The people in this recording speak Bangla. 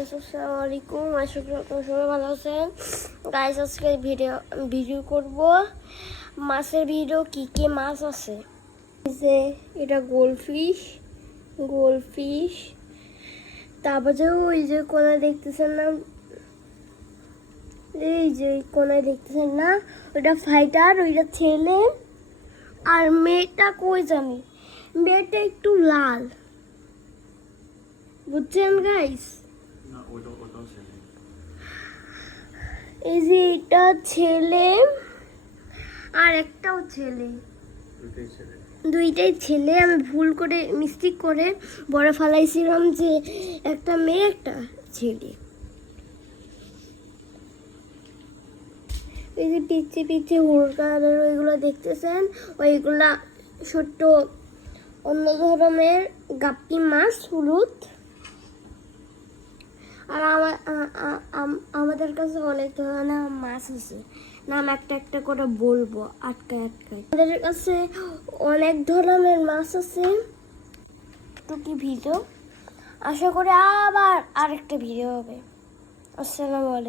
গাইস আসসালামু আলাইকুম, আশা করি আপনারা সবাই ভালো আছেন। গাইস আজকে ভিডিও করব মাছের ভিডিও। কি কি মাছ আছে, যে এটা গোলফিশ, তারপরে ওই যে কোনায় দেখতেছেন না, এই যে কোনায় দেখতেছেন না, ওইটা ফাইটার, ওইটা ছেলে। আর মেয়েটা কই জানি, মেয়েটা একটু লাল, বুঝছেন গাইস? এই যে এটা ছেলে আর একটাও ছেলে, দুইটাই ছেলে। আমি ভুল করে মিস্টেক করে বড় ফেলাইছিলাম যে একটা মেয়ে একটা ছেলে। এই যে পিছে পিছে হুড়কার ওইগুলো দেখতেছেন, ওইগুলা ছোট্ট অন্য ধরনের গাপ্পি মাছ, হলুদ। আর আমাদের কাছে অনেক ধরনের মাছ আছে, নাম একটা একটা করে বলবো আটকায়। আমাদের কাছে অনেক ধরনের মাছ আছে। টুকি ভিডিও, আশা করি আবার আরেকটা ভিডিও হবে। আসসালামু আলাইকুম।